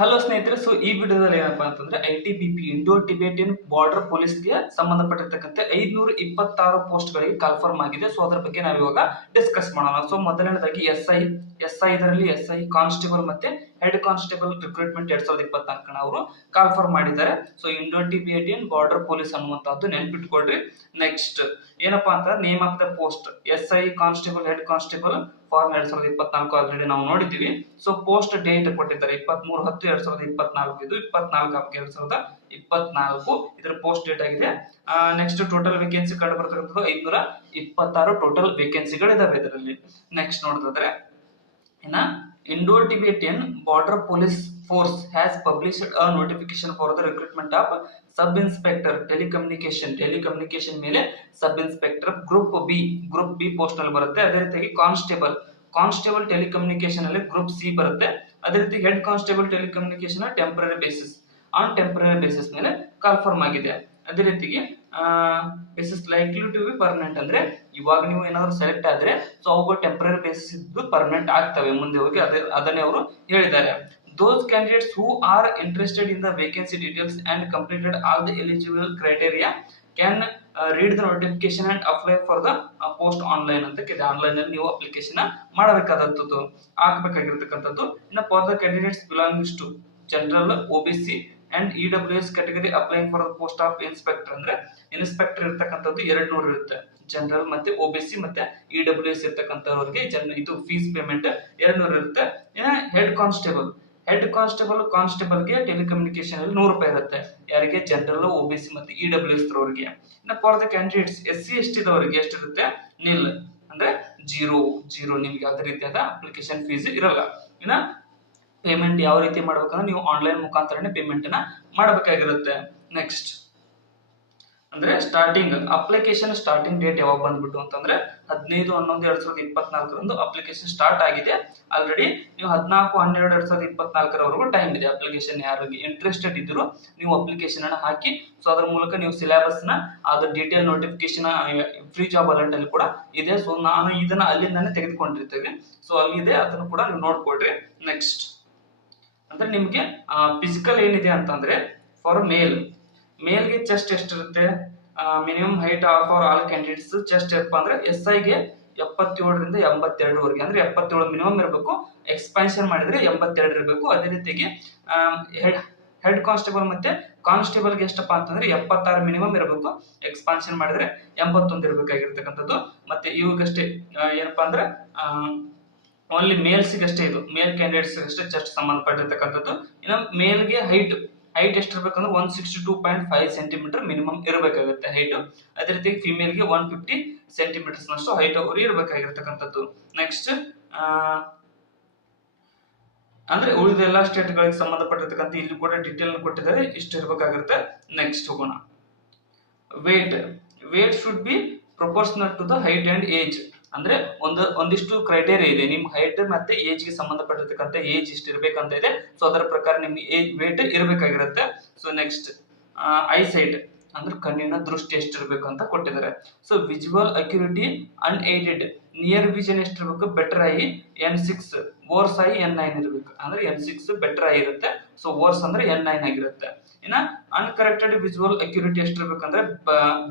Hello ಸ್ನೇಹಿತರೆ, ಈ ವಿಡಿಯೋದಲ್ಲಿ ಏನಪ್ಪಾ ಅಂತಂದ್ರೆ ITBP ಇಂಡೋ ಟಿಬೇಟಿಯನ್ ಬಾರ್ಡರ್ ಪೊಲೀಸ್ಗೆ ಸಂಬಂಧಪಟ್ಟಿರ್ತಕ್ಕಂಥ 526 ಪೋಸ್ಟ್ ಗಳಿಗೆ ಕನ್ಫರ್ಮ್ ಆಗಿದೆ. ಅದರ ಬಗ್ಗೆ ನಾವು ಇವಾಗ ಡಿಸ್ಕಸ್ ಮಾಡೋಣ. ಮೊದಲನೇದಾಗಿ ಎಸ್ಐ ಇದರಲ್ಲಿ ಎಸ್ಐ ಕಾನ್ಸ್ಟೇಬಲ್ ಮತ್ತೆ ಹೆಡ್ ಕಾನ್ಸ್ಟೇಬಲ್ ರಿಕ್ರೂಟ್ಮೆಂಟ್ 2024 ಅವರು ಕನ್ಫರ್ಮ್ ಮಾಡಿದ್ದಾರೆ. ಇಂಡೋ ಟಿಬೇಟಿಯನ್ ಬಾರ್ಡರ್ ಪೊಲೀಸ್ ಅನ್ನುವಂತಹದ್ದು ನೆನ್ಪಿಟ್ಕೊಳ್ರಿ. ನೆಕ್ಸ್ಟ್ ಏನಪ್ಪಾ ಅಂತ name of the post SI constable head constable form 2024 already ನಾವು ನೋಡಿದೀವಿ. ಪೋಸ್ಟ್ ಡೇಟ್ ಕೊಟ್ಟಿದ್ದಾರೆ 23/10/2024. ಇದು 24/2024 ಇದರ ಪೋಸ್ಟ್ ಡೇಟ್ ಆಗಿದೆ. ನೆಕ್ಸ್ಟ್ ಟೋಟಲ್ ವೇಕೆನ್ಸಿ ಕಂಡು ಬರ್ತಕ್ಕಂಥದ್ದು 526 ಟೋಟಲ್ ವೇಕೆನ್ಸಿಗಳು ಇದಾವೆ ಇದರಲ್ಲಿ. ನೆಕ್ಸ್ಟ್ ನೋಡಿದ್ರೆ ಇನ್ನ Indo Tibetan border police force has published a notification for the recruitment of sub inspector telecommunication ಮೇಲೆ sub inspector group B post ನಲ್ಲಿ ಬರುತ್ತೆ. ಅದೇ ರೀತಿಯಾಗಿ ಕಾನ್ಸ್ಟೇಬಲ್ ಟೆಲಿಕಮ್ಯುನಿಕೇಶನ್ ಅಲ್ಲಿ ಗ್ರೂಪ್ ಸಿ ಬರುತ್ತೆ. ಅದೇ ರೀತಿ head constable telecommunication temporary basis ಮೇಲೆ ಕನ್ಫರ್ಮ್ ಆಗಿದೆ. ಅದೇ ರೀತಿಗೆ basis likely to be permanent, ಅಂದ್ರೆ ಇವಾಗ ನೀವು ಏನಾದ್ರು ಸೆಲೆಕ್ಟ್ ಆದ್ರೆ ಅವು ಟೆಂಪರರಿ ಬೇಸಿಸ್ ಇದ್ದು ಪರ್ಮನೆಂಟ್ ಆಗ್ತವೆ ಮುಂದೆ ಹೋಗಿ. ಅದನ್ನೇ ಅವರು ಹೇಳಿದ್ದಾರೆ. Those candidates who are interested in the vacancy details and completed all the eligible criteria can read the notification and apply for the post online ಅಂತ ಇದೆ. ಆನ್ಲೈನ್ ಅಲ್ಲಿ ನೀವು ಅಪ್ಲಿಕೇಶನ್ ಮಾಡಬೇಕಾದದ್ದು ಹಾಕಬೇಕಾಗಿರ್ತಕ್ಕಂಥದ್ದು. ಇನ್ನು for the candidates belongings to general OBC and EWS category applying for the post of inspector, ಅಂದ್ರೆ inspector ಇರ್ತಕ್ಕಂಥದ್ದು 200 ಇರುತ್ತೆ. ಜನರಲ್ ಮತ್ತೆ OBC ಮತ್ತೆ EWS ಇರ್ತಕ್ಕಂಥವ್ರಿಗೆ ಇದು ಫೀಸ್ ಪೇಮೆಂಟ್ 200 ಇರುತ್ತೆ. ಹೆಡ್ ಕಾನ್ಸ್ಟೇಬಲ್ಗೆ ಟೆಲಿಕಮ್ಯುನಿಕೇಶನ್ ಅಲ್ಲಿ 100 ರೂಪಾಯಿ ಇರುತ್ತೆ. ಯಾರಿಗೆ? ಜನರಲ್ OBC ಮತ್ತೆ EWS ಅವರಿಗೆ. ಇನ್ನು for the candidates SC ST ದವರಿಗೆ ಎಷ್ಟಿರುತ್ತೆ? ನಿಲ್, ಅಂದ್ರೆ ಜೀರೋ. ನಿಮ್ಗೆ ಯಾವುದೇ ರೀತಿಯಾದ ಅಪ್ಲಿಕೇಶನ್ ಫೀಸ್ ಇರಲ್ಲ. ಇನ್ನ ಪೇಮೆಂಟ್ ಯಾವ ರೀತಿ ಮಾಡ್ಬೇಕಂದ್ರೆ ನೀವು ಆನ್ಲೈನ್ ಮುಖಾಂತರನೇ ಪೇಮೆಂಟ್ ನ ಮಾಡಬೇಕಾಗಿರುತ್ತೆ. ನೆಕ್ಸ್ಟ್ ಅಂದ್ರೆ ಅಪ್ಲಿಕೇಶನ್ ಸ್ಟಾರ್ಟಿಂಗ್ ಡೇಟ್ ಯಾವಾಗ ಬಂದ್ಬಿಟ್ಟು ಅಂತಂದ್ರೆ 15/11/2024 ಅಪ್ಲಿಕೇಶನ್ ಸ್ಟಾರ್ಟ್ ಆಗಿದೆ ಆಲ್ರೆಡಿ. ನೀವು 14/12/2024 ಟೈಮ್ ಇದೆ. ಅಪ್ಲಿಕೇಶನ್ ಯಾರಿಗೆ ಇಂಟ್ರೆಸ್ಟೆಡ್ ಇದ್ರು ನೀವು ಅಪ್ಲಿಕೇಶನ್ ಅನ್ನ ಹಾಕಿ. ಅದರ ಮೂಲಕ ನೀವು ಸಿಲೆಬಸ್ ನ ಅದ್ರ detail notification free job alert ಅಲ್ಲಿ ಕೂಡ ಇದೆ. ನಾನು ಇದನ್ನ ಅಲ್ಲಿಂದಾನೆ ತೆಗೆದುಕೊಂಡಿರ್ತೇವೆ. ಅಲ್ಲಿದೆ, ಅದನ್ನು ಕೂಡ ನೀವು ನೋಡ್ಕೊಳ್ರಿ. ನೆಕ್ಸ್ಟ್ ಅಂದ್ರೆ ನಿಮ್ಗೆ ಫಿಸಿಕಲ್ ಏನಿದೆ ಅಂತಂದ್ರೆ ಫಾರ್ ಮೇಲ್ಗೆ ಚೆಸ್ಟ್ ಎಷ್ಟಿರುತ್ತೆ? Minimum height for all candidates chest ಎಪ್ಪ ಅಂದ್ರೆ SIಗೆ 77 ರಿಂದ 82 ವರೆಗೆ, ಅಂದ್ರೆ 77 ಮಿನಿಮಮ್ ಇರಬೇಕು. ಎಕ್ಸ್ಪಾನ್ಷನ್ ಮಾಡಿದ್ರೆ 82 ಇರಬೇಕು. ಅದೇ ರೀತಿಗೆ ಹೆಡ್ ಕಾನ್ಸ್ಟೇಬಲ್ ಮತ್ತೆ ಕಾನ್ಸ್ಟೇಬಲ್ಗೆ ಎಷ್ಟಪ್ಪ ಅಂತಂದ್ರೆ 76 ಮಿನಿಮಮ್ ಇರಬೇಕು. ಎಕ್ಸ್ಪಾನ್ಷನ್ ಮಾಡಿದ್ರೆ 81 ಇರಬೇಕಾಗಿರ್ತಕ್ಕಂಥದ್ದು. ಮತ್ತೆ ಇವಾಗಷ್ಟೇ ಏನಪ್ಪಾ ಅಂದ್ರೆ ಓನ್ಲಿ ಮೇಲ್ಸ್ಗೆ ಅಷ್ಟೇ, ಇದು ಮೇಲ್ ಕ್ಯಾಂಡಿಡೇಟ್ಸ್ ಅಷ್ಟೇ ಚೆಸ್ಟ್ ಸಂಬಂಧಪಟ್ಟಿರ್ತಕ್ಕಂಥದ್ದು. ಇನ್ನು ಮೇಲ್ಗೆ ಹೈಟ್ ಎಷ್ಟಿರ್ಬೇಕಂದ್ರೆ 162.5 ಸೆಂಟಿಮೀಟರ್ ಮಿನಿಮಮ್ ಇರಬೇಕಾಗುತ್ತೆ ಹೈಟ್. ಅದೇ ರೀತಿ ಫಿಮೇಲ್ಗೆ 150 ಸೆಂಟಿಮೀಟರ್ಸ್ ನಷ್ಟು ಹೈಟ್ ಅವರು ಇರಬೇಕಾಗಿರ್ತಕ್ಕಂಥದ್ದು. ನೆಕ್ಸ್ಟ್ ಅಂದ್ರೆ ಉಳಿದ ಎಲ್ಲಾ ಸ್ಟೇಟ್ ಗಳಿಗೆ ಸಂಬಂಧಪಟ್ಟಿರ್ತಕ್ಕಂಥ ಇಲ್ಲಿ ಕೂಡ ಡೀಟೇಲ್ ಕೊಟ್ಟಿದ್ದಾರೆ, ಇಷ್ಟು ಇರಬೇಕಾಗಿರುತ್ತೆ. ನೆಕ್ಸ್ಟ್ ಹೋಗೋಣ. Weight should be proportional to the height and age, ಅಂದ್ರೆ ಒಂದಿಷ್ಟು ಕ್ರೈಟೇರಿಯಾ ಇದೆ. ನಿಮ್ ಹೈಟ್ ಮತ್ತೆ ಏಜ್ ಗೆ ಸಂಬಂಧಪಟ್ಟಿರ್ತಕ್ಕಂಥ ಏಜ್ ಇಷ್ಟು ಇರ್ಬೇಕಂತ ಇದೆ. ಅದರ ಪ್ರಕಾರ ನಿಮ್ಗೆ ಏಜ್ ವೇಟ್ ಇರಬೇಕಾಗಿರುತ್ತೆ. ನೆಕ್ಸ್ಟ್ ಐಸೈಟ್ ಅಂದ್ರೆ ಕಣ್ಣಿನ ದೃಷ್ಟಿ ಎಷ್ಟಿರ್ಬೇಕಂತ ಕೊಟ್ಟಿದ್ದಾರೆ. Visual acuity unaided near vision ಎಷ್ಟಿರ್ಬೇಕು? Better eye N6, worse eye N9 ಇರ್ಬೇಕು. ಅಂದ್ರೆ N6 ಬೆಟರ್ ಐ ಇರುತ್ತೆ. ವೋರ್ಸ್ ಅಂದ್ರೆ N9 ಆಗಿರುತ್ತೆ. ಇನ್ನ ಅನ್ಕರೆಕ್ಟೆಡ್ ವಿಜುವಲ್ ಅಕ್ಯುರಿಟಿ ಎಷ್ಟಿರ್ಬೇಕಂದ್ರೆ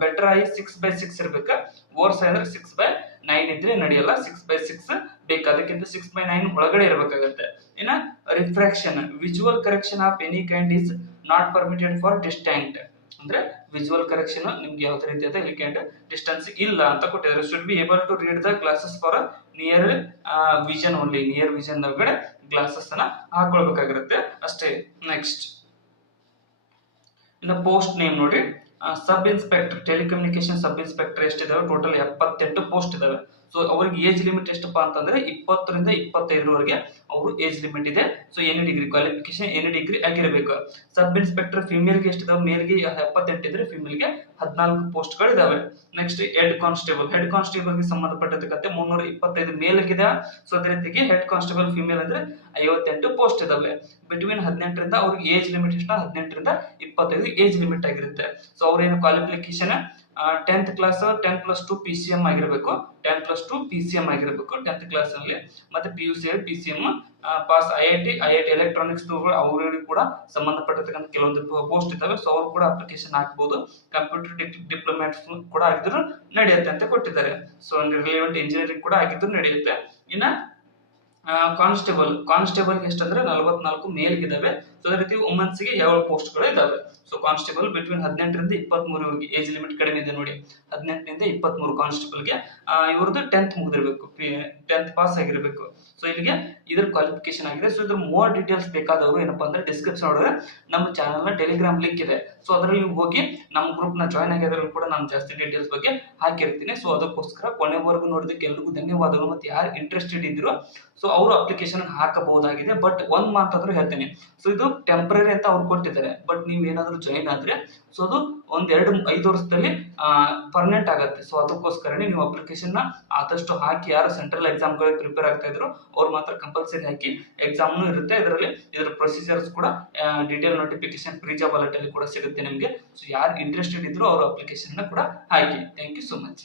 ಬೆಟರ್ ಐ 6/6 ಇರ್ಬೇಕು. ವೋರ್ಸ್ ಐ ಅಂದ್ರೆ 6/9 ಇದ್ರೆ ನಡೆಯಲ್ಲ, 6/6 ಬೇಕು. ಅದಕ್ಕಿಂತ 6/9 ಒಳಗಡೆ ಇರಬೇಕಾಗುತ್ತೆ. ಇನ್ನ refraction visual correction of any kind is not permitted for distant, ಅಂದ್ರೆ ವಿಜುವಲ್ ಕರೆಕ್ಷನ್ ನಿಮ್ಗೆ ಯಾವುದೇ ರೀತಿಯಾದ ಎಲಿಕೆಂಟ್ ಡಿಸ್ಟೆನ್ಸ್ ಇಲ್ಲ ಅಂತ ಕೊಟ್ಟಿದ್ದಾರೆ. Should be able to read the glasses for near vision only, near vision ಒಳಗಡೆ ಗ್ಲಾಸಸ್ ಅನ್ನ ಹಾಕೊಳ್ಬೇಕಾಗಿರುತ್ತೆ ಅಷ್ಟೇ. ನೆಕ್ಸ್ಟ್ ಇನ್ನು ಪೋಸ್ಟ್ ನೇಮ್ ನೋಡ್ರಿ. Sub inspector telecommunication sub inspector ಎಷ್ಟಿದಾವೆ? ಟೋಟಲ್ 78 ಪೋಸ್ಟ್ ಇದಾವೆ. ಅವ್ರಿಗೆ ಏಜ್ ಲಿಮಿಟ್ ಎಷ್ಟಪ್ಪ ಅಂತಂದ್ರೆ 20 ರಿಂದ 25 ವರೆಗೆ ಅವರು ಏಜ್ ಲಿಮಿಟ್ ಇದೆ. Any degree qualification any degree ಆಗಿರಬೇಕು. Sub inspector ಫಿಮೇಲ್ಗೆ ಎಷ್ಟಿದಾವೆ? ಮೇಲ್ಗೆ 78 ಇದ್ರೆ ಫಿಮೇಲ್ಗೆ 14 ಪೋಸ್ಟ್ ಗಳು ಇದಾವೆ. ನೆಕ್ಸ್ಟ್ ಹೆಡ್ ಕಾನ್ಸ್ಟೇಬಲ್ಗೆ ಸಂಬಂಧಪಟ್ಟಿರ್ತಕ್ಕಂಥ 325 ಮೇಲ್ಗಿದೆ. ಅದೇ ರೀತಿಗೆ ಹೆಡ್ ಕಾನ್ಸ್ಟೇಬಲ್ ಫಿಮೇಲ್ ಅಂದ್ರೆ 58 ಪೋಸ್ಟ್ ಇದಾವೆ. ಬಿಟ್ವೀನ್ 18 ರಿಂದ ಅವ್ರಿಗೆ ಏಜ್ ಲಿಮಿಟ್ ಎಷ್ಟು? 18 ರಿಂದ 25 ಏಜ್ ಲಿಮಿಟ್ ಆಗಿರುತ್ತೆ. ಅವ್ರೇನು ಕ್ವಾಲಿಫಿಕೇಶನ್ 10th ಕ್ಲಾಸ್ 10+2 PCM ಆಗಿರಬೇಕು, 10+2 PCM ಆಗಿರಬೇಕು 10th ಕ್ಲಾಸ್ ಅಲ್ಲಿ. ಮತ್ತೆ PUC PCM pass. I I T electronics ಅವರಿಗೆ ಕೂಡ ಸಂಬಂಧಪಟ್ಟಿರ್ತಕ್ಕಂಥ ಕೆಲವೊಂದು ಪೋಸ್ಟ್ ಇದ್ದಾವೆ. ಸೊ ಅವ್ರು ಕೂಡ ಅಪ್ಲಿಕೇಶನ್ ಹಾಕ್ಬಹುದು. ಕಂಪ್ಯೂಟರ್ ಡಿಪ್ಲೊಮ್ಯಾಟ್ಸ್ ಕೂಡ ಆಗಿದ್ರು ನಡೆಯುತ್ತೆ ಅಂತ ಕೊಟ್ಟಿದ್ದಾರೆ. ಸೊ ರಿಲೇವೆಂಟ್ ಇಂಜಿನಿಯರಿಂಗ್ ಕೂಡ ಆಗಿದ್ರು ನಡೆಯುತ್ತೆ. ಇನ್ನ ಕಾನ್ಸ್ಟೇಬಲ್ ಎಷ್ಟಂದ್ರೆ 44 ಮೇಲ್ಗಿದಾವೆ. ಸೊ ಅದೇ ರೀತಿ ವುಮೆನ್ಸ್ ಗೆ 7 ಪೋಸ್ಟ್ ಗಳು ಇದಾವೆ. ಸೊ ಕಾನ್ಸ್ಟೇಬಲ್ ಬಿಟ್ವೀನ್ 18ರಿಂದ 23 ಏಜ್ ಲಿಮಿಟ್ ಕಡಿಮೆ ಇದೆ ನೋಡಿ, 18ರಿಂದ 23 ಕಾನ್ಸ್ಟೇಬಲ್ ಗೆ. ಇವ್ರದ್ದು 10th ಮುಗಿದಿರ್ಬೇಕು, 10th ಪಾಸ್ ಆಗಿರ್ಬೇಕು. ಸೊ ಇಲ್ಲಿಗೆ ಇದ್ರ ಕ್ವಾಲಿಫಿಕೇಶನ್ ಆಗಿದೆ. ಸೊ ಇದ್ರ ಮೋರ್ ಡೀಟೇಲ್ಸ್ ಬೇಕಾದವರು ಏನಪ್ಪಾ ಅಂದ್ರೆ ಡಿಸ್ಕ್ರಿಪ್ಷನ್ ಒಳಗೆ ನಮ್ಮ ಚಾನಲ್ ನ ಟೆಲಿಗ್ರಾಮ್ ಲಿಂಕ್ ಇದೆ. ಸೊ ಅದರಲ್ಲಿ ನೀವು ಹೋಗಿ ನಮ್ಮ ಗ್ರೂಪ್ ನ ಜಾಯ್ನ್ ಆಗಿರೋದ್ರಲ್ಲಿ ಕೂಡ ನಾನು ಜಾಸ್ತಿ ಡೀಟೇಲ್ಸ್ ಬಗ್ಗೆ ಹಾಕಿರ್ತೀನಿ. ಸೊ ಅದಕ್ಕೋಸ್ಕರ ಕೊನೆವರೆಗೂ ನೋಡಿದಕ್ಕೆ ಎಲ್ರಿಗೂ ಧನ್ಯವಾದಗಳು. ಮತ್ತೆ ಯಾರು ಇಂಟ್ರೆಸ್ಟೆಡ್ ಇದ್ರು ಸೊ ಅವರು ಅಪ್ಲಿಕೇಶನ್ ಹಾಕಬಹುದಾಗಿದೆ. ಬಟ್ ಒಂದ್ ಮಾತಾದ್ರೂ ಹೇಳ್ತೀನಿ, ಸೊ ಇದು ಟೆಂಪರರಿ ಅಂತ ಅವ್ರು ಕೊಟ್ಟಿದ್ದಾರೆ. ಬಟ್ ನೀವ್ ಏನಾದ್ರು ಜಾಯಿನ್ ಆದ್ರೆ ಸೊ ಅದು ಒಂದ್ 2-5 ವರ್ಷದಲ್ಲಿ ಪರ್ಮನೆಂಟ್ ಆಗತ್ತೆ. ಸೊ ಅದಕ್ಕೋಸ್ಕರನೇ ನೀವು ಅಪ್ಲಿಕೇಶನ್ ನ ಆದಷ್ಟು ಹಾಕಿ. ಯಾರು ಸೆಂಟ್ರಲ್ ಎಕ್ಸಾಮ್ ಗಳಿಗೆ ಪ್ರಿಪೇರ್ ಆಗ್ತಾ ಇದ್ರು ಅವ್ರು ಮಾತ್ರ ಕಂಪಲ್ಸರಿ ಹಾಕಿ. ಎಕ್ಸಾಮ್ನು ಇರುತ್ತೆ ಇದರಲ್ಲಿ. ಇದರ ಪ್ರೊಸೀಜರ್ಸ್ ಕೂಡ detail notification free job alert ಅಲ್ಲಿ ಕೂಡ ಸಿಗುತ್ತೆ ನಿಮಗೆ. ಸೊ ಯಾರು ಇಂಟ್ರೆಸ್ಟೆಡ್ ಇದ್ರು ಅವರು ಅಪ್ಲಿಕೇಶನ್ ಕೂಡ ಹಾಕಿ. Thank you so much.